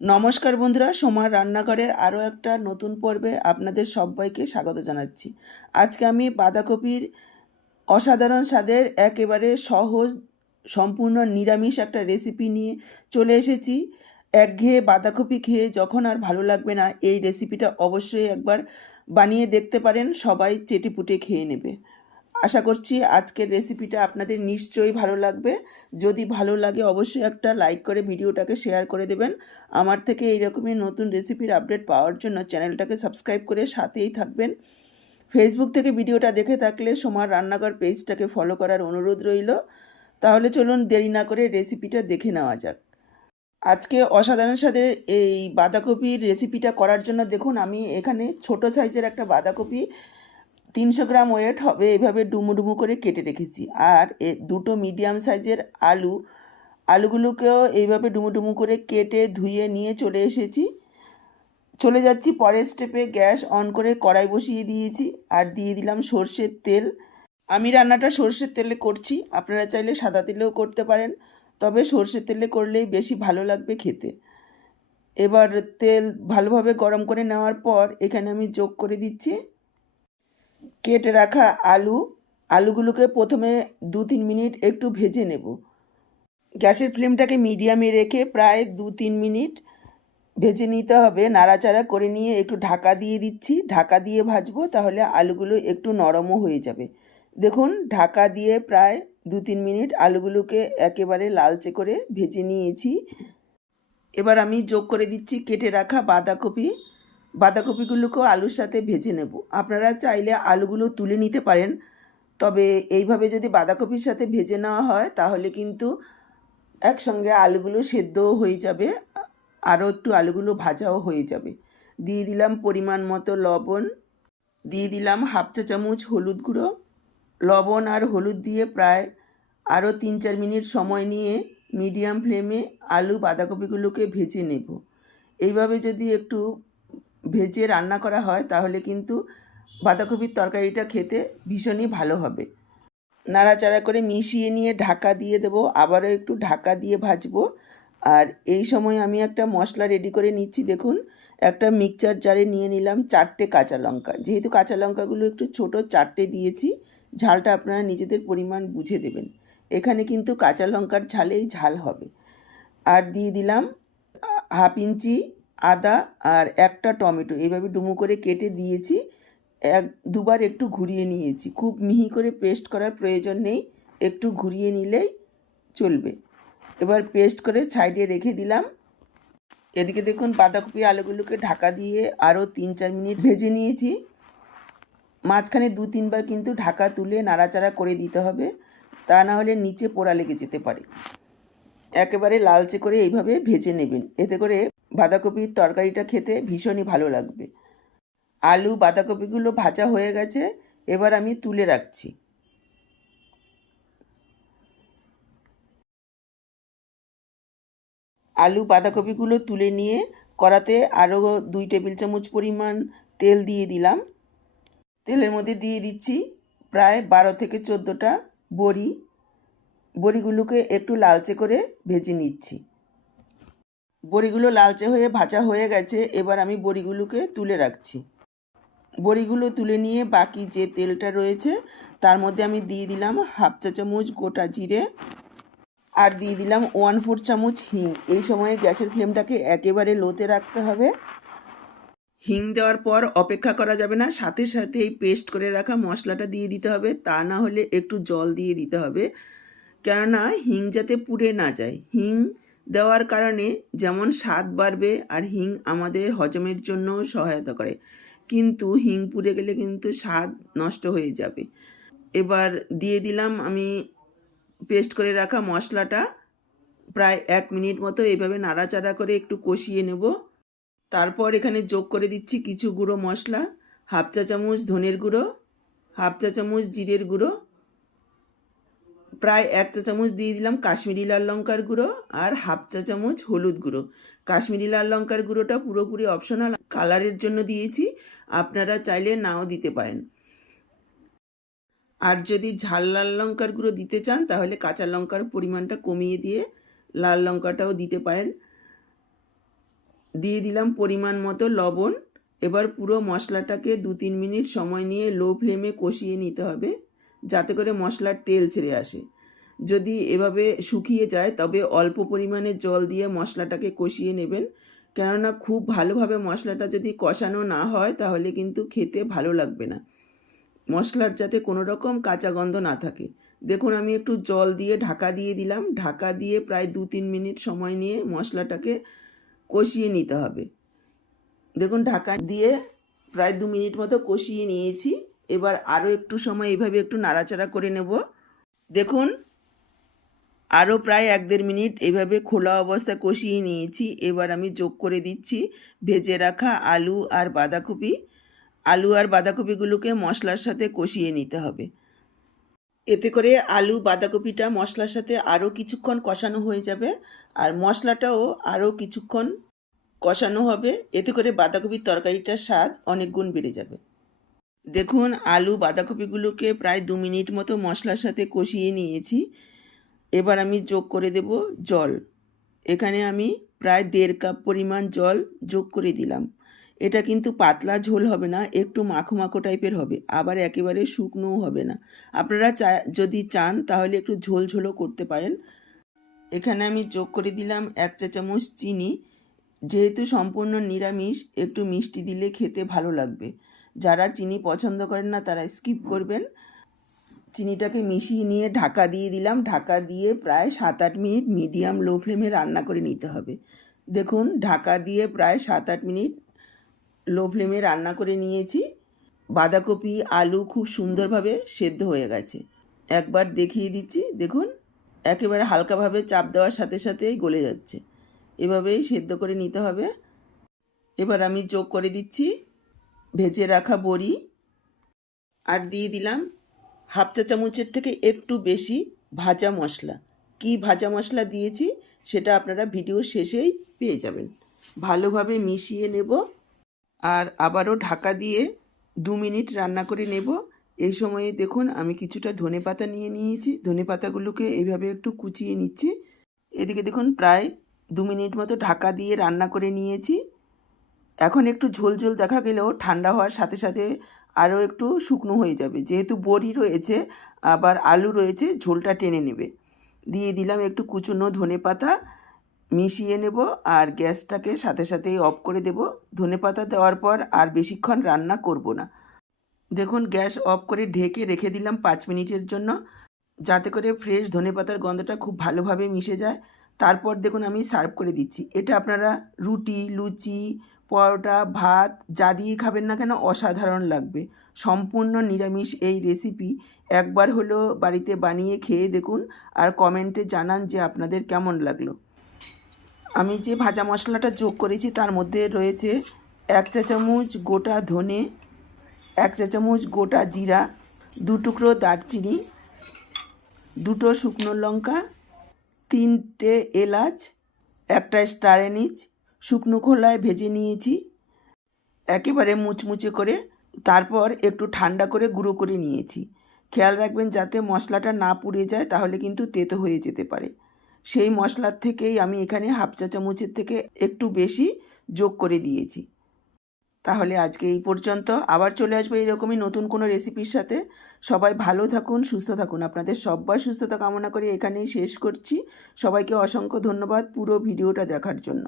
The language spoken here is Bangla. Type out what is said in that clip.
নমস্কার বন্ধুরা, সোমার রান্নাঘরের আরও একটা নতুন পর্বে আপনাদের সবাইকে স্বাগত জানাচ্ছি। আজকে আমি বাঁধাকপির অসাধারণ স্বাদের একেবারে সহজ, সম্পূর্ণ নিরামিষ একটা রেসিপি নিয়ে চলে এসেছি। একঘেয়ে বাঁধাকপি খেয়ে যখন আর ভালো লাগবে না, এই রেসিপিটা অবশ্যই একবার বানিয়ে দেখতে পারেন, সবাই চেটেপুটে খেয়ে নেবে। আশা করছি আজকের রেসিপিটা আপনাদের নিশ্চয়ই ভালো লাগবে। যদি ভালো লাগে অবশ্যই একটা লাইক করে ভিডিওটাকে শেয়ার করে দেবেন। আমার থেকে এই রকমই নতুন রেসিপির আপডেট পাওয়ার জন্য চ্যানেলটাকে সাবস্ক্রাইব করে সাথেই থাকবেন। ফেসবুক থেকে ভিডিওটা দেখে থাকলে সোমার রান্নাঘর পেজটাকে ফলো করার অনুরোধ রইল। তাহলে চলুন দেরি না করে রেসিপিটা দেখে নেওয়া যাক। আজকে অসাধারণ স্বাদের এই বাঁধাকপির রেসিপিটা করার জন্য দেখুন, আমি এখানে ছোট সাইজের একটা বাঁধাকপি তিনশো গ্রাম ওয়েট হবে, এভাবে ডুমু ডুমু করে কেটে রেখেছি। আর এ দুটো মিডিয়াম সাইজের আলু, আলুগুলোকেও এইভাবে ডুমু ডুমু করে কেটে ধুয়ে নিয়ে চলে এসেছি। চলে যাচ্ছি পরের স্টেপে গ্যাস অন করে কড়াই বসিয়ে দিয়েছি আর দিয়ে দিলাম সর্ষের তেল। আমি রান্নাটা সর্ষের তেলে করছি, আপনারা চাইলে সাদা তেলেও করতে পারেন, তবে সর্ষের তেলে করলেই বেশি ভালো লাগবে খেতে। এবার তেল ভালোভাবে গরম করে নেওয়ার পর এখানে আমি যোগ করে দিচ্ছি। কেটে রাখা আলু, আলুগুলোকে প্রথমে দু তিন মিনিট একটু ভেজে নেব। গ্যাসের ফ্লেমটাকে মিডিয়ামে রেখে প্রায় দু তিন মিনিট ভেজে নিতে হবে। নাড়াচাড়া করে নিয়ে একটু ঢাকা দিয়ে দিচ্ছি। ঢাকা দিয়ে ভাজবো, তাহলে আলুগুলো একটু নরমও হয়ে যাবে। দেখুন, ঢাকা দিয়ে প্রায় দু তিন মিনিট আলুগুলোকে একেবারে লালচে করে ভেজে নিয়েছি। এবার আমি যোগ করে দিচ্ছি কেটে রাখা বাঁধাকপি। বাঁধাকপিগুলোকেও আলুর সাথে ভেজে নেব। আপনারা চাইলে আলুগুলো তুলে নিতে পারেন। তবে এইভাবে যদি বাঁধাকপির সাথে ভেজে নেওয়া হয়, তাহলে কিন্তু একসঙ্গে আলুগুলো সেদ্ধও হয়ে যাবে, আরও একটু আলুগুলো ভাজাও হয়ে যাবে। দিয়ে দিলাম পরিমাণ মতো লবণ। দিয়ে দিলাম হাফ চা চামচ হলুদ গুঁড়ো। লবণ আর হলুদ দিয়ে প্রায় আরও তিন চার মিনিট সময় নিয়ে মিডিয়াম ফ্লেমে আলু বাঁধাকপিগুলোকে ভেজে নেব। এইভাবে যদি একটু ভেজে রান্না করা হয়, তাহলে কিন্তু বাঁধাকপির তরকারিটা খেতে ভীষণই ভালো হবে। নাড়াচাড়া করে মিশিয়ে নিয়ে ঢাকা দিয়ে দেবো। আবারও একটু ঢাকা দিয়ে ভাজবো। আর এই সময় আমি একটা মশলা রেডি করে নিচ্ছি, দেখুন। একটা মিক্সচার জারে নিয়ে নিলাম চারটে কাঁচা লঙ্কা। যেহেতু কাঁচা লঙ্কাগুলো একটু ছোট, চারটে দিয়েছি। ঝালটা আপনারা নিজেদের পরিমাণ বুঝে দেবেন। এখানে কিন্তু কাঁচা লঙ্কার ঝালেই ঝাল হবে। আর দিয়ে দিলাম হাফ ইঞ্চি আদা আর একটা টমেটো এইভাবে ডুমো করে কেটে দিয়েছি। এক, দুবার একটু ঘুরিয়ে নিয়েছি। খুব মিহি করে পেস্ট করার প্রয়োজন নেই, একটু ঘুরিয়ে নিলেই চলবে। এবার পেস্ট করে সাইডে রেখে দিলাম। এদিকে দেখুন বাঁধাকপি আলুগুলোকে ঢাকা দিয়ে আরও তিন, চার মিনিট ভেজে নিয়েছি। মাঝখানে দু, তিনবার কিন্তু ঢাকা তুলে নাড়াচাড়া করে দিতে হবে, তা না হলে নিচে পোড়া লেগে যেতে পারে। একেবারে লালচে করে এইভাবে ভেজে নেবেন। এতে করে বাঁধাকপির তরকারিটা খেতে ভীষণই ভালো লাগবে। আলু, বাঁধাকপিগুলো ভাজা হয়ে গেছে, এবার আমি তুলে রাখছি। আলু, বাঁধাকপিগুলো তুলে নিয়ে কড়াতে আরও দুই টেবিল চামচ পরিমাণ তেল দিয়ে দিলাম। তেলের মধ্যে দিয়ে দিচ্ছি প্রায় বারো থেকে চোদ্দোটা বড়ি। বড়িগুলোকে একটু লালচে করে ভেজে নিচ্ছি। বড়িগুলো লালচে হয়ে ভাজা হয়ে গেছে, এবার আমি বড়িগুলোকে তুলে রাখছি। বড়িগুলো তুলে নিয়ে বাকি যে তেলটা রয়েছে, তার মধ্যে আমি দিয়ে দিলাম হাফ চা চামচ গোটা জিরে আর দিয়ে দিলাম ওয়ান ফোর চামচ হিং। এই সময়ে গ্যাসের ফ্লেমটাকে একেবারে লোতে রাখতে হবে। হিং দেওয়ার পর অপেক্ষা করা যাবে না, সাথে সাথে এই পেস্ট করে রাখা মশলাটা দিয়ে দিতে হবে, তা না হলে একটু জল দিয়ে দিতে হবে। কেননা হিং যাতে পুড়ে না যায়। হিং দেওয়ার কারণে যেমন স্বাদ বাড়বে আর হিং আমাদের হজমের জন্য সহায়তা করে। কিন্তু হিং পুড়ে গেলে কিন্তু স্বাদ নষ্ট হয়ে যাবে। এবার দিয়ে দিলাম আমি পেস্ট করে রাখা মশলাটা। প্রায় এক মিনিট মতো এইভাবে নাড়াচাড়া করে একটু কষিয়ে নেব। তারপর এখানে যোগ করে দিচ্ছি কিছু গুঁড়ো মশলা, হাফ চা চামচ ধনের গুঁড়ো, হাফ চা চামচ জিরের গুঁড়ো প্রায় এক চা চামচ দিয়ে দিলাম কাশ্মীরি লাল লঙ্কার গুঁড়ো আর হাফ চা চামচ হলুদ গুঁড়ো। কাশ্মীরি লাল লঙ্কার গুঁড়োটা পুরোপুরি অপশনাল কালারের জন্য দিয়েছি, আপনারা চাইলে নাও দিতে পারেন। আর যদি ঝাল লাল লঙ্কার গুঁড়ো দিতে চান, তাহলে কাঁচা লঙ্কার পরিমাণটা কমিয়ে দিয়ে লাল লঙ্কাটাও দিতে পারেন। দিয়ে দিলাম পরিমাণ মতো লবণ। এবার পুরো মশলাটাকে দু তিন মিনিট সময় নিয়ে লো ফ্লেমে কষিয়ে নিতে হবে। যাতে করে মশলার তেল ছেড়ে আসে। যদি এভাবে শুকিয়ে যায়, তবে অল্প পরিমাণে জল দিয়ে মশলাটাকে কষিয়ে নেবেন। কেননা খুব ভালোভাবে মশলাটা যদি কষানো না হয়, তাহলে কিন্তু খেতে ভালো লাগবে না। মশলার যাতে কোনো রকম কাঁচা গন্ধ না থাকে। দেখুন, আমি একটু জল দিয়ে ঢাকা দিয়ে দিলাম। ঢাকা দিয়ে প্রায় দু তিন মিনিট সময় নিয়ে মশলাটাকে কষিয়ে নিতে হবে। দেখুন, ঢাকা দিয়ে প্রায় দু মিনিট মতো কষিয়ে নিয়েছি। এবার আরও একটু সময় এইভাবে একটু নাড়াচাড়া করে নেব। দেখুন আরও প্রায় এক দেড় মিনিট এভাবে খোলা অবস্থায় কষিয়ে নিয়েছি। এবার আমি যোগ করে দিচ্ছি ভেজে রাখা আলু আর বাঁধাকপি। আলু আর বাঁধাকপিগুলোকে মশলার সাথে কষিয়ে নিতে হবে। এতে করে আলু, বাঁধাকপিটা মশলার সাথে আরও কিছুক্ষণ কষানো হয়ে যাবে আর মশলাটাও আরও কিছুক্ষণ কষানো হবে। এতে করে বাঁধাকপির তরকারিটার স্বাদ অনেক গুণ বেড়ে যাবে। দেখুন, আলু বাঁধাকপিগুলোকে প্রায় দু মিনিট মতো মশলার সাথে কষিয়ে নিয়েছি। এবার আমি যোগ করে দেব জল। এখানে আমি প্রায় দেড় কাপ পরিমাণ জল যোগ করে দিলাম। এটা কিন্তু পাতলা ঝোল হবে না, একটু মাখো মাখো টাইপের হবে, আবার একেবারে শুকনোও হবে না। আপনারা চা, যদি চান তাহলে একটু ঝোল ঝোলও করতে পারেন। এখানে আমি যোগ করে দিলাম এক চা চামচ চিনি। যেহেতু সম্পূর্ণ নিরামিষ, একটু মিষ্টি দিলে খেতে ভালো লাগবে। যারা চিনি পছন্দ করেন না, তারা স্কিপ করবেন। চিনিটাকে মিশিয়ে নিয়ে ঢাকা দিয়ে দিলাম। ঢাকা দিয়ে প্রায় সাত আট মিনিট মিডিয়াম লো ফ্লেমে রান্না করে নিতে হবে। দেখুন, ঢাকা দিয়ে প্রায় সাত আট মিনিট লো ফ্লেমে রান্না করে নিয়েছি। বাঁধাকপি, আলু খুব সুন্দরভাবে সেদ্ধ হয়ে গেছে। একবার দেখিয়ে দিচ্ছি। দেখুন, একেবারে হালকাভাবে চাপ দেওয়ার সাথে সাথেই গলে যাচ্ছে। এভাবেই সেদ্ধ করে নিতে হবে। এবার আমি যোগ করে দিচ্ছি। ভেজে রাখা বড়ি আর দিয়ে দিলাম হাফ চা চামচের থেকে একটু বেশি ভাজা মশলা। কি ভাজা মশলা দিয়েছি সেটা আপনারা ভিডিও শেষেই পেয়ে যাবেন। ভালোভাবে মিশিয়ে নেব আর আবারও ঢাকা দিয়ে দু মিনিট রান্না করে নেব। এই সময়ে দেখুন আমি কিছুটা ধনে পাতা নিয়ে নিয়েছি। ধনে পাতাগুলোকে এইভাবে একটু কুচিয়ে নিচ্ছি। এদিকে দেখুন প্রায় দু মিনিট মতো ঢাকা দিয়ে রান্না করে নিয়েছি। এখন একটু ঝোল ঝোল দেখা গেলেও ঠান্ডা হওয়ার সাথে সাথে আরও একটু শুকনো হয়ে যাবে। যেহেতু বড়ি রয়েছে, আবার আলু রয়েছে, ঝোলটা টেনে নেবে। দিয়ে দিলাম একটু কুচুনো ধনে পাতা, মিশিয়ে নেব আর গ্যাসটাকে সাথে সাথেই অফ করে দেব। ধনে পাতা দেওয়ার পর আর বেশিক্ষণ রান্না করব না। দেখুন, গ্যাস অফ করে ঢেকে রেখে দিলাম পাঁচ মিনিটের জন্য। যাতে করে ফ্রেশ ধনে পাতার গন্ধটা খুব ভালোভাবে মিশে যায়। তারপর দেখুন, আমি সার্ভ করে দিচ্ছি। এটা আপনারা রুটি, লুচি পরোটা, ভাত, যা দিয়ে খাবেন না কেন, অসাধারণ লাগবে। সম্পূর্ণ নিরামিষ এই রেসিপি একবার হলো বাড়িতে বানিয়ে খেয়ে দেখুন আর কমেন্টে জানান যে আপনাদের কেমন লাগল। আমি যে ভাজা মশলাটা যোগ করেছি তার মধ্যে রয়েছে এক চা চামচ গোটা ধনে, এক চা চামচ গোটা জিরা, দু টুকরো দারচিনি, দুটো শুকনো লঙ্কা, তিনটে এলাচ, একটা স্টার এনিচ শুকনো খোলায় ভেজে নিয়েছি। একেবারে মুচমুচে করে তারপর একটু ঠান্ডা করে গুঁড়ো করে নিয়েছি। খেয়াল রাখবেন যাতে মশলাটা না পুড়ে যায়, তাহলে কিন্তু তেতো হয়ে যেতে পারে। সেই মশলার থেকেই আমি এখানে হাফ চা চামচের থেকে একটু বেশি যোগ করে দিয়েছি। তাহলে আজকে এই পর্যন্ত। আবার চলে আসব এইরকমই নতুন কোনো রেসিপির সাথে। সবাই ভালো থাকুন, সুস্থ থাকুন। আপনাদের সব্বার সুস্থতা কামনা করে এখানেই শেষ করছি। সবাইকে অসংখ্য ধন্যবাদ পুরো ভিডিওটা দেখার জন্য।